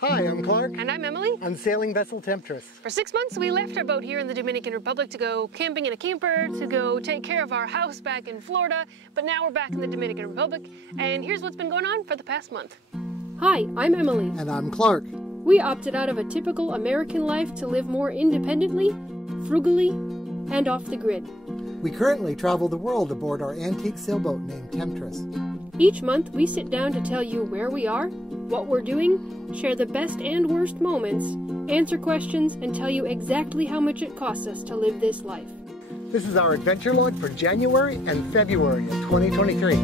Hi, I'm Clark. And I'm Emily. On Sailing Vessel Temptress. For 6 months, we left our boat here in the Dominican Republic to go camping in a camper, to go take care of our house back in Florida, but now we're back in the Dominican Republic, and here's what's been going on for the past month. Hi, I'm Emily. And I'm Clark. We opted out of a typical American life to live more independently, frugally, and off the grid. We currently travel the world aboard our antique sailboat named Temptress. Each month, we sit down to tell you where we are, what we're doing, share the best and worst moments, answer questions, and tell you exactly how much it costs us to live this life. This is our adventure log for January and February of 2023.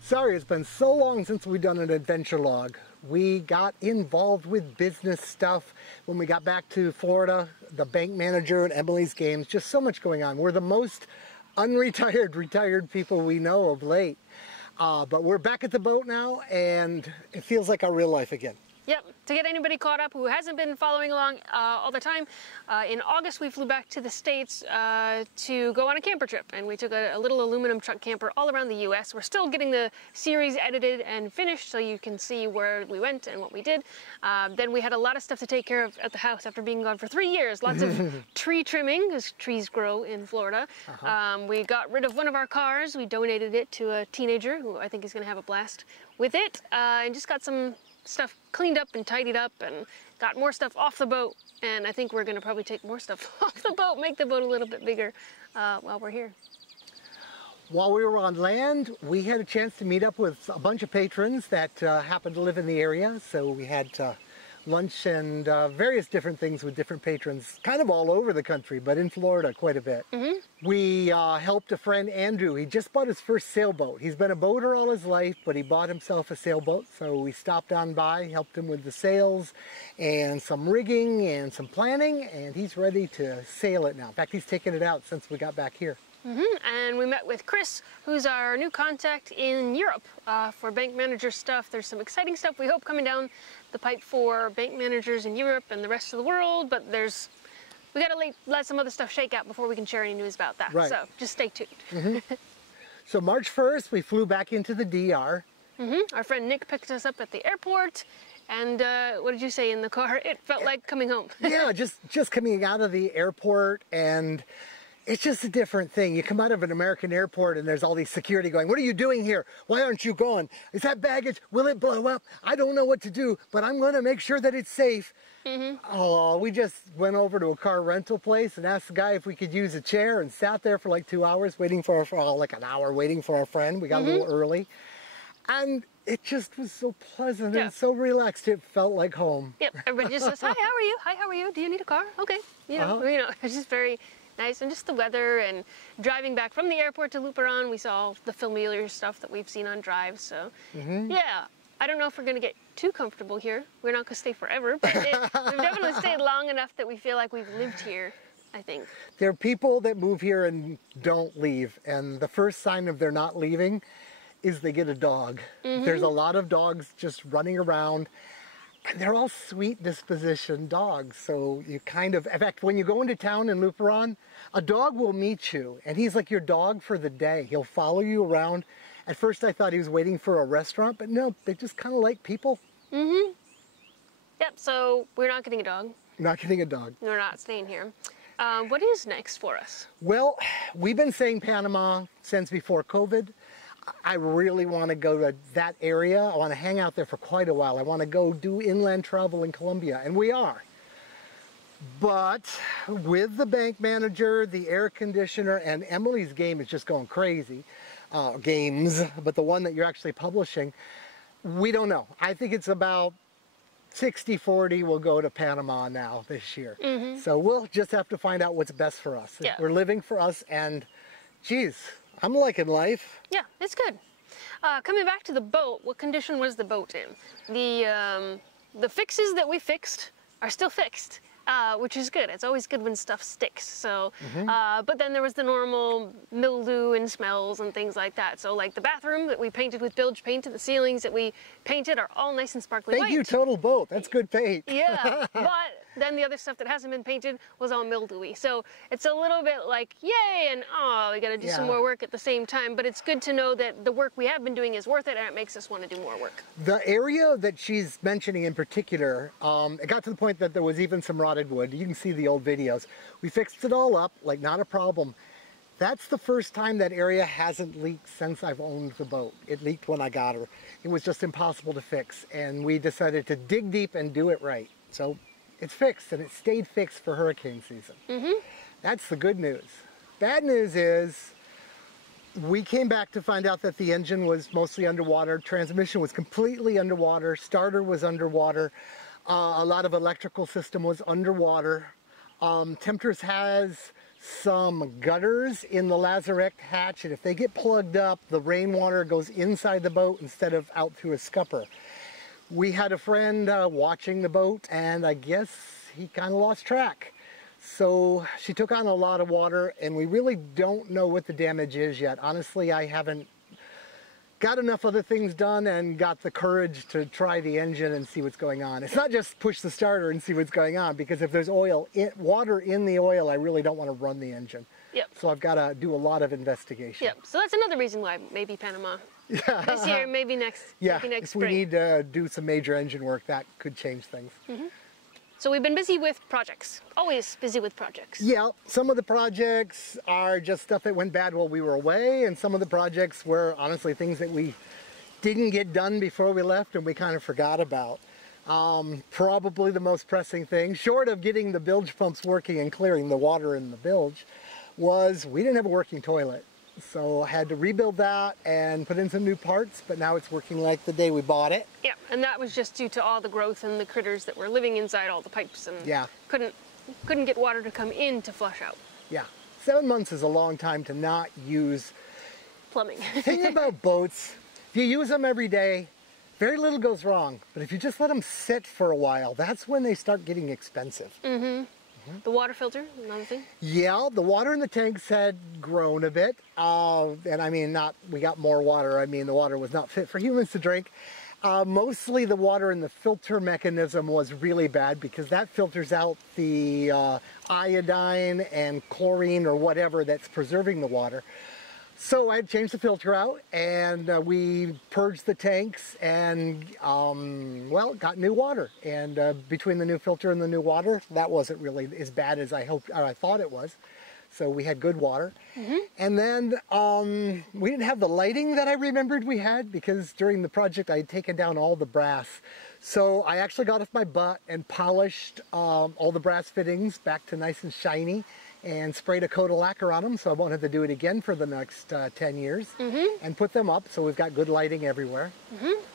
Sorry, it's been so long since we've done an adventure log. We got involved with business stuff when we got back to Florida, the bank manager and Emily's games, just so much going on. We're the most unretired, retired people we know of late. But we're back at the boat now and it feels like our real life again. Yep, to get anybody caught up who hasn't been following along all the time, in August we flew back to the States to go on a camper trip, and we took a little aluminum truck camper all around the US. We're still getting the series edited and finished so you can see where we went and what we did. Then we had a lot of stuff to take care of at the house after being gone for 3 years. Lots of tree trimming, because trees grow in Florida. We got rid of one of our cars. We donated it to a teenager who I think is going to have a blast with it, and just got some stuff cleaned up and tidied up and got more stuff off the boat, and I think we're going to probably take more stuff off the boat, make the boat a little bit bigger while we're here. While we were on land, we had a chance to meet up with a bunch of patrons that happened to live in the area, so we had lunch and various different things with different patrons, kind of all over the country, but in Florida quite a bit. We helped a friend, Andrew. He just bought his first sailboat. He's been a boater all his life, but he bought himself a sailboat, so we stopped on by, helped him with the sails and some rigging and some planning, and he's ready to sail it now. In fact, he's taken it out since we got back here. And we met with Chris, who's our new contact in Europe for bank manager stuff. There's some exciting stuff we hope coming down the pipe for bank managers in Europe and the rest of the world, but we got to let some other stuff shake out before we can share any news about that. Right. So just stay tuned. So March 1st, we flew back into the DR. Our friend Nick picked us up at the airport. And what did you say in the car? It felt like coming home. Yeah, just coming out of the airport, and it's just a different thing. You come out of an American airport and there's all these security going, "What are you doing here? Why aren't you gone? Is that baggage? Will it blow up? I don't know what to do, but I'm going to make sure that it's safe." Oh, we just went over to a car rental place and asked the guy if we could use a chair and sat there for like 2 hours waiting for like an hour waiting for our friend. We got a little early. And it just was so pleasant and so relaxed. It felt like home. Yep, everybody just says, "Hi, how are you? Hi, how are you? Do you need a car?" Okay. You know, it's just very nice, and just the weather, and driving back from the airport to Luperon, we saw the familiar stuff that we've seen on drives. So yeah, I don't know if we're going to get too comfortable here. We're not going to stay forever, but we've definitely stayed long enough that we feel like we've lived here, I think. There are people that move here and don't leave, and the first sign of they're not leaving is they get a dog. There's a lot of dogs just running around. And they're all sweet disposition dogs, so you kind of, in fact, when you go into town in Luperon, a dog will meet you, and he's like your dog for the day. He'll follow you around. At first I thought he was waiting for a restaurant, but no, they just kind of like people. Yep, so we're not getting a dog. Not getting a dog. We're not staying here. What is next for us? Well, we've been saying Panama since before COVID. I really want to go to that area. I want to hang out there for quite a while. I want to go do inland travel in Colombia, and we are. But with the bank manager, the air conditioner, and Emily's game is just going crazy. Games, but the one that you're actually publishing, we don't know. I think it's about 60-40 we'll go to Panama now this year. So we'll just have to find out what's best for us. Yeah. We're living for us, and geez, I'm liking life. Yeah, it's good. Coming back to the boat, what condition was the boat in? The fixes that we fixed are still fixed. which is good. It's always good when stuff sticks. So, but then there was the normal mildew and smells and things like that. So like the bathroom that we painted with bilge paint and the ceilings that we painted are all nice and sparkly white. Thank you, Total Boat. That's good paint. Yeah, but then the other stuff that hasn't been painted was all mildewy. So it's a little bit like, yay, and oh, we got to do some more work at the same time. But it's good to know that the work we have been doing is worth it, and it makes us want to do more work. The area that she's mentioning in particular, it got to the point that there was even some rotted wood. You can see the old videos. We fixed it all up, like not a problem. That's the first time that area hasn't leaked since I've owned the boat. It leaked when I got her. It was just impossible to fix, and we decided to dig deep and do it right. So it's fixed, and it stayed fixed for hurricane season. That's the good news. Bad news is we came back to find out that the engine was mostly underwater, transmission was completely underwater, starter was underwater, a lot of electrical system was underwater. Temptress has some gutters in the lazarette hatch, and if they get plugged up, the rainwater goes inside the boat instead of out through a scupper. We had a friend watching the boat, and I guess he kind of lost track. So she took on a lot of water, and we really don't know what the damage is yet. Honestly, I haven't got enough other things done and got the courage to try the engine and see what's going on. It's not just push the starter and see what's going on, because if there's water in the oil, I really don't want to run the engine. So I've got to do a lot lot of investigation. So that's another reason why maybe Panama. This year, maybe next. Maybe next spring. If we need to do some major engine work, that could change things. So we've been busy with projects, always busy with projects. Yeah, some of the projects are just stuff that went bad while we were away, and some of the projects were honestly things that we didn't get done before we left and we kind of forgot about. Probably the most pressing thing, short of getting the bilge pumps working and clearing the water in the bilge, was we didn't have a working toilet. So I had to rebuild that and put in some new parts, but now it's working like the day we bought it. Yeah, and that was just due to all the growth and the critters that were living inside all the pipes, and couldn't get water to come in to flush out. Yeah, 7 months is a long time to not use plumbing. The thing about boats, if you use them every day, very little goes wrong. But if you just let them sit for a while, that's when they start getting expensive. The water filter, another thing? Yeah, the water in the tanks had grown a bit. And I mean, we got more water. I mean, the water was not fit for humans to drink. Mostly the water in the filter mechanism was really bad, because that filters out the iodine and chlorine or whatever that's preserving the water. So I had changed the filter out, and we purged the tanks and, well, got new water. And between the new filter and the new water, that wasn't really as bad as I thought it was. So we had good water. And then we didn't have the lighting that I remembered we had, because during the project I had taken down all the brass. So I actually got off my butt and polished all the brass fittings back to nice and shiny, and sprayed a coat of lacquer on them so I won't have to do it again for the next 10 years, and put them up so we've got good lighting everywhere.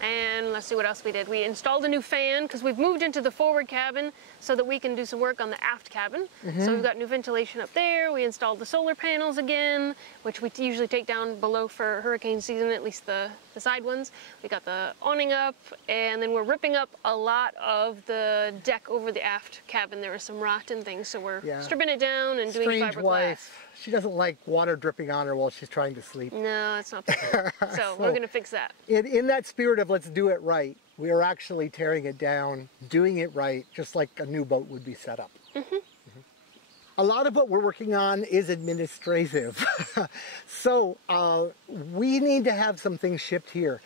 And let's see what else we did. We installed a new fan, because we've moved into the forward cabin so that we can do some work on the aft cabin. So we've got new ventilation up there. We installed the solar panels again, which we usually take down below for hurricane season, at least the side ones. We got the awning up, and then we're ripping up a lot of the deck over the aft cabin. There was some rot and things, so we're stripping it down and doing fiberglass. Wife. She doesn't like water dripping on her while she's trying to sleep. No, it's not good. So we're going to fix that. In that spirit of let's do it right, we are actually tearing it down, doing it right, just like a new boat would be set up. A lot of what we're working on is administrative. So we need to have some things shipped here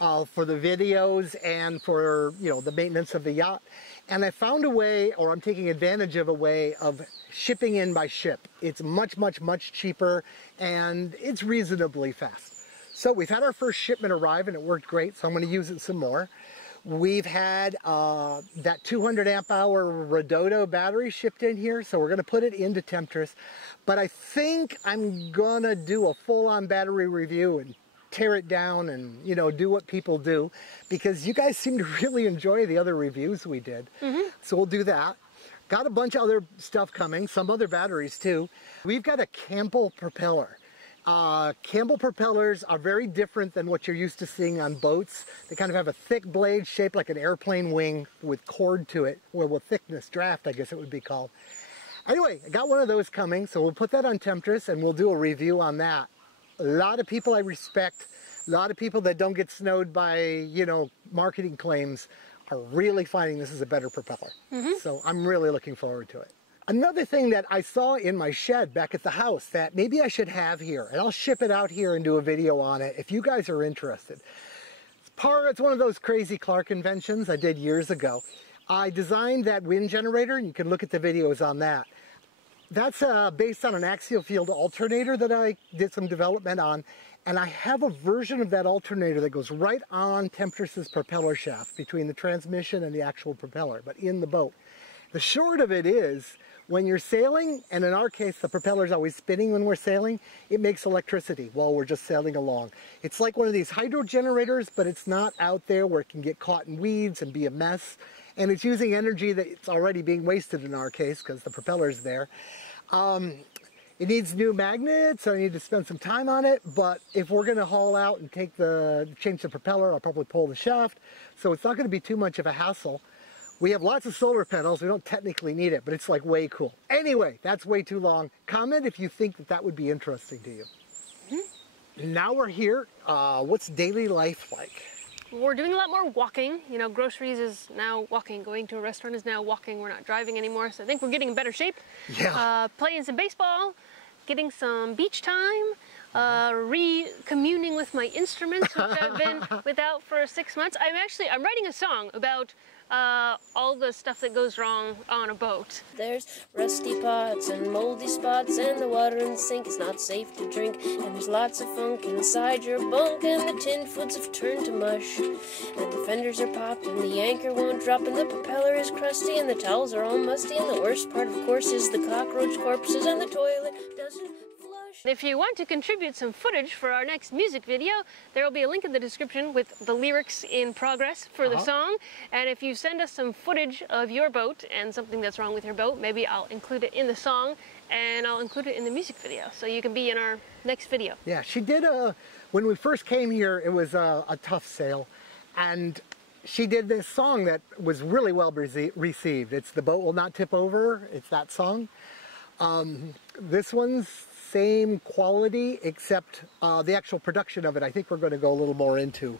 for the videos and for, the maintenance of the yacht. And I found a way, or I'm taking advantage of a way of shipping in by ship. It's much, much, much cheaper, and it's reasonably fast. So we've had our first shipment arrive, and it worked great, so I'm going to use it some more. We've had that 200 amp hour Redodo battery shipped in here, so we're going to put it into Temptress. But I think I'm going to do a full-on battery review and tear it down and, do what people do, because you guys seem to really enjoy the other reviews we did. So we'll do that. Got a bunch of other stuff coming, some other batteries too. We've got a Campbell propeller, Campbell propellers are very different than what you're used to seeing on boats. They kind of have a thick blade shaped like an airplane wing with cord to it, or with thickness, draft I guess it would be called. Anyway, I got one of those coming, so we'll put that on Temptress and we'll do a review on that. A lot of people I respect, a lot of people that don't get snowed by, you know, marketing claims are really finding this is a better propeller. So I'm really looking forward to it. Another thing that I saw in my shed back at the house that maybe I should have here, and I'll ship it out here and do a video on it if you guys are interested. It's one of those crazy Clark inventions I did years ago. I designed that wind generator, and you can look at the videos on that. That's based on an axial field alternator that I did some development on, and I have a version of that alternator that goes right on Temptress's propeller shaft between the transmission and the actual propeller, but in the boat. The short of it is, when you're sailing, and in our case the propeller's always spinning when we're sailing, it makes electricity while we're just sailing along. It's like one of these hydro generators, but it's not out there where it can get caught in weeds and be a mess. And it's using energy that's already being wasted in our case because the propeller's there. It needs new magnets, so I need to spend some time on it, but if we're going to haul out and change the propeller, I'll probably pull the shaft, so it's not going to be too much of a hassle. We have lots of solar panels. We don't technically need it, but it's like way cool. Anyway, that's way too long. Comment if you think that that would be interesting to you. Now we're here. What's daily life like? We're doing a lot more walking. You know, groceries is now walking. Going to a restaurant is now walking. We're not driving anymore, so I think we're getting in better shape. Yeah. Playing some baseball, getting some beach time, re-communing with my instruments, which I've been without for 6 months. I'm writing a song about all the stuff that goes wrong on a boat. There's rusty pots and moldy spots, and the water in the sink is not safe to drink, and there's lots of funk inside your bunk, and the tinned foods have turned to mush, and the fenders are popped, and the anchor won't drop, and the propeller is crusty, and the towels are all musty, and the worst part, of course, is the cockroach corpses, and the toilet doesn't flush. If you want to contribute some footage for our next music video, there will be a link in the description with the lyrics in progress for the song. And if you send us some footage of your boat and something that's wrong with your boat, maybe I'll include it in the song and I'll include it in the music video, so you can be in our next video. Yeah, she did when we first came here, it was a tough sail, and she did this song that was really well received. It's The Boat Will Not Tip Over. It's that song. This one's same quality, except the actual production of it, I think we're going to go a little more into.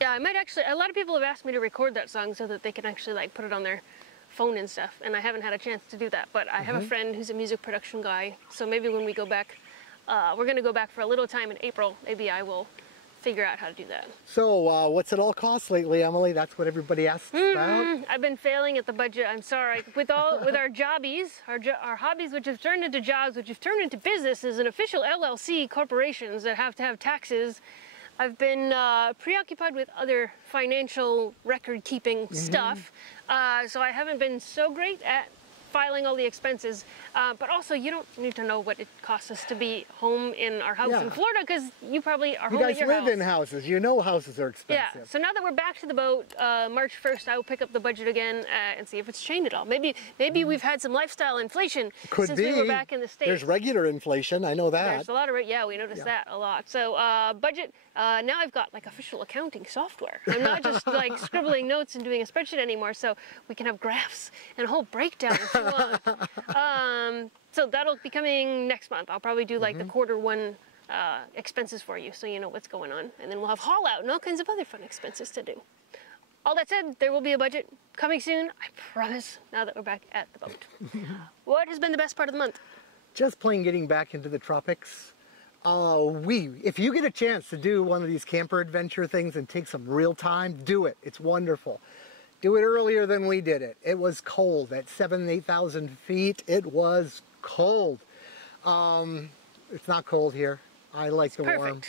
Yeah, I might actually, a lot of people have asked me to record that song so that they can actually like put it on their phone and stuff, and I haven't had a chance to do that, but I have a friend who's a music production guy, so maybe when we go back, we're going to go back for a little time in April, maybe I will figure out how to do that. So what's it all cost lately, Emily? That's what everybody asks about. I've been failing at the budget, I'm sorry. With our jobbies, our hobbies, which have turned into jobs, which have turned into businesses and official LLC corporations that have to have taxes, I've been preoccupied with other financial record-keeping stuff, so I haven't been so great at filing all the expenses, but also you don't need to know what it costs us to be home in our house in Florida, because you probably are home at your house. You guys live in houses, you know houses are expensive. Yeah, so now that we're back to the boat, March 1st, I will pick up the budget again and see if it's changed at all. Maybe we've had some lifestyle inflation since we were back in the States. There's regular inflation, I know that. There's a lot of, yeah, we noticed that a lot. So budget, now I've got like official accounting software. I'm not just like scribbling notes and doing a spreadsheet anymore, so we can have graphs and a whole breakdown if you want. So that'll be coming next month. I'll probably do like the Q1 expenses for you, so you know what's going on. And then we'll have haul out and all kinds of other fun expenses to do. All that said, there will be a budget coming soon, I promise, now that we're back at the boat. What has been the best part of the month? Just plain getting back into the tropics. If you get a chance to do one of these camper adventure things and take some real time, do it. It's wonderful. Do it earlier than we did it. It was cold at 7,000 and 8,000 feet. It was cold. It's not cold here. I like the warm.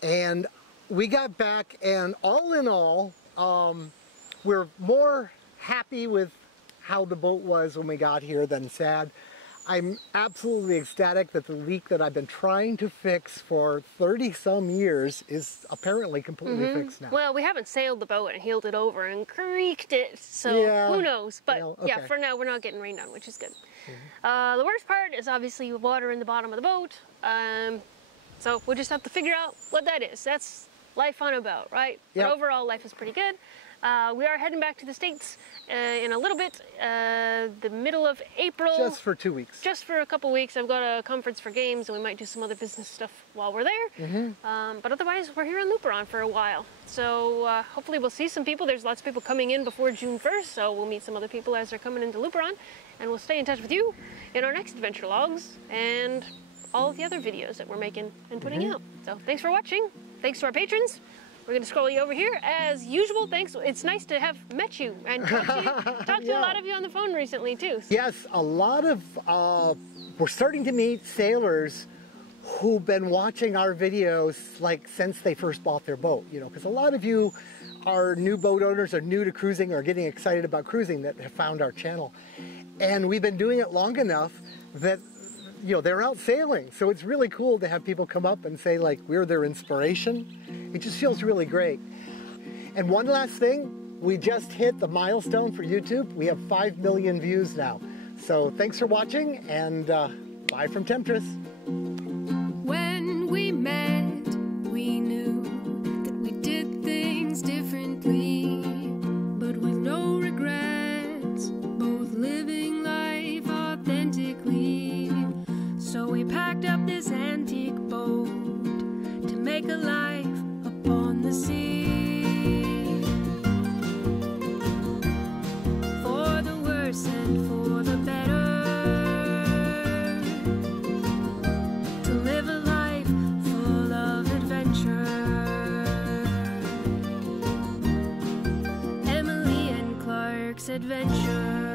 And we got back, and all in all, we're more happy with how the boat was when we got here than sad. I'm absolutely ecstatic that the leak that I've been trying to fix for 30-some years is apparently completely fixed now. Well, we haven't sailed the boat and heeled it over and creaked it, so who knows? But yeah, for now we're not getting rained on, which is good. The worst part is obviously water in the bottom of the boat. So we'll just have to figure out what that is. That's life on a boat, right? Yep. But overall, life is pretty good. We are heading back to the States in a little bit, the middle of April. Just for 2 weeks. Just for a couple weeks. I've got a conference for games, and we might do some other business stuff while we're there. But otherwise, we're here in Luperon for a while. So hopefully we'll see some people. There's lots of people coming in before June 1st, so we'll meet some other people as they're coming into Luperon. And we'll stay in touch with you in our next adventure logs and all of the other videos that we're making and putting out. So thanks for watching. Thanks to our patrons. We're going to scroll you over here as usual. Thanks. It's nice to have met you and talked to a lot of you on the phone recently too. Yes, a lot of, we're starting to meet sailors who've been watching our videos like since they first bought their boat, you know, because a lot of you are new boat owners or new to cruising or getting excited about cruising that have found our channel. And we've been doing it long enough that, you know, they're out sailing. So it's really cool to have people come up and say like we're their inspiration. It just feels really great. And one last thing, we just hit the milestone for YouTube. We have 5 million views now. So thanks for watching, and bye from Temptress. When we met, we knew that we did things differently, but with no regrets, both living life authentically. So we packed up this antique boat to make a life upon the sea. For the worse and for the better, to live a life full of adventure. Emily and Clark's Adventure.